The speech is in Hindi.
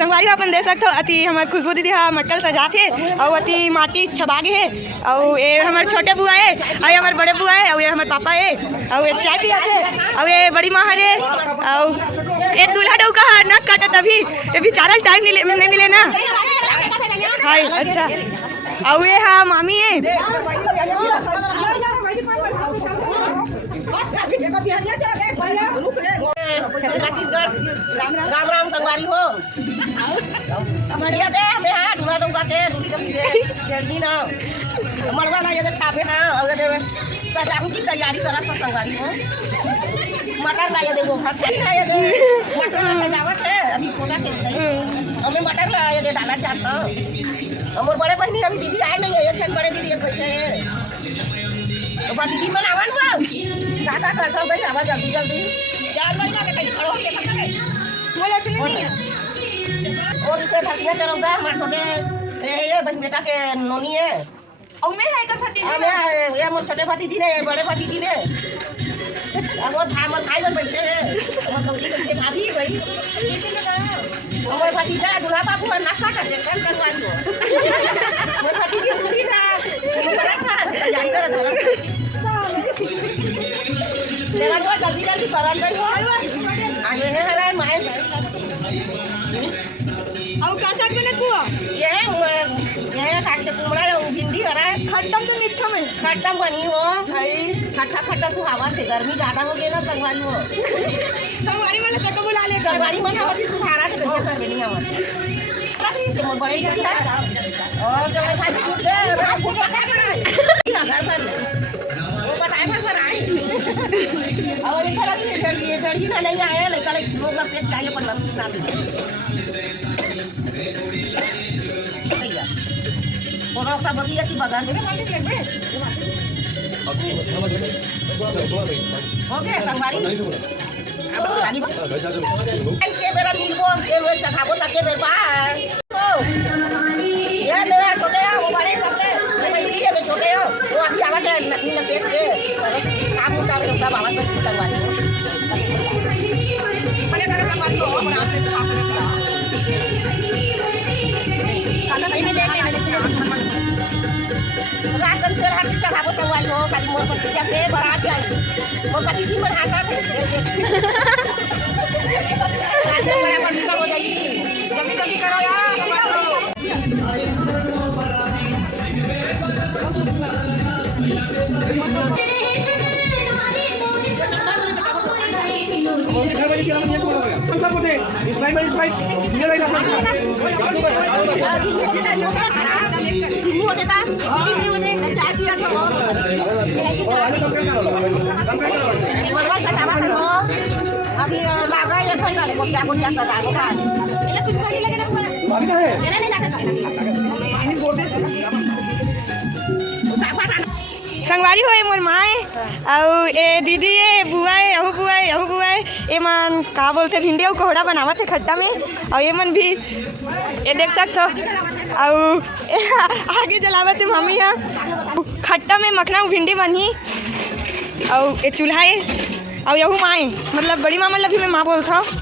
संगवारी अपन देख सकते हो अति हमार खुशबू दीदी हाँ मटकल सजा थे और अति माटी छबागे है और ये हमारे छोटे बुआ है और ये हमारे बड़े बुआ है और ये हमारे पापा है और ये चाय पिया थे और ये बड़ी माँ है और ये दूल्हा डौका नक काटा तभी ये बेचारा टाइम नहीं मिले ना। हाय अच्छा और ये हाँ मामी है। राम राम संगवारी हो बढ़िया दे हमें हाँ ढूंढा डूंगा के ढूंढी डूंढी दे जल्दी ना मरवा ना ये दे छापे हाँ और दे सजावट की तैयारी करा था संगवारी हो मटर लाया दे वो भात लाया दे मटर सजावट है अभी सोना के हमें मटर लाया दे डाला चाहता हमारे बड़े बहनी अभी दीदी आए नहीं है एक जन बड़े दीदी बैठे हैं तो दीदी मन आवन हुआ का करता भाई आवा जल्दी जल्दी चार बड़ी का कहीं खड़ो होके करता है बोले सुने नहीं है और इसे धसिया चरौदा हमारे छोटे ये बहन बेटा के नोनी है और मैं है का भतीजी मैं ये मोर छोटे भतीजी ने बड़े भतीजी ने और वो भाई बन बैठे हैं और भौजी बैठे भाभी भाई और भतीजा दूल्हा बाबू ना काटा दे कर करवाई हो मोर भतीजी पूरी ना बड़ा सारा तैयारी कर दो तेरा तो जल्दी जल्दी करन दई हो आगे है रे माय और का साग बने बुआ ये काट के कुमड़ा भिंडी हरा खट्टम तो मिठा में खट्टा बनी हो भाई खट्टा खट्टा सुहावा थे गर्मी ज्यादा हो गई ना संगवारी हो संगवारी वाले सबको बुला ले संगवारी मन हमारी सुधारा तो कैसे कर बनी हमारे रखी से मोर बड़े बेटा और जो भाई छूट दे आपको पता है घर पर वो बताए पर आई और ये खड़ा ये डड़ी ना नहीं आया लेकिन लोग से चाहिए पर ना कोनो सा बगिया की बगान में हो गया संगवारी के बेरा मिलबो के वे चखाबो ताके बेर बाय ये ले छोटे वो बड़े सबले पहली है छोटे हो वो अभी आवाज है नदी न सेक के काम उतार के सब आवाज में संगवारी हो मैंने कहा संगवारी हो और आपने तो काम किया खाना में देख ले रात दिन तेरा हाथ चखाबो संगवारी हो खाली मोर पति जाते बारात आई मोर पति जी मन हंसा थे देख बड़ा बड़ा हो जाएगी जल्दी जल्दी करो यार अभी लगा ये घंटा ले क्या कुछ ऐसा जागो का ये कुछ करने लगे ना अभी है मेरा नहीं लगा पानी बोल दे संगवारी हो मोर माँ और ए दीदी है बुआ है अहू बुआ है अहू बुआ है ये मन का बोलते भिंडी और कोहड़ा बनावत है खट्टा में और ये मन भी ये देख सकते हो और आगे जलावत है मम्मी यहाँ खट्टा में मखना भिंडी बनी और ये चूल्हा है और यहू माँ है मतलब बड़ी माँ मतलब भी मैं माँ बोलता हूँ।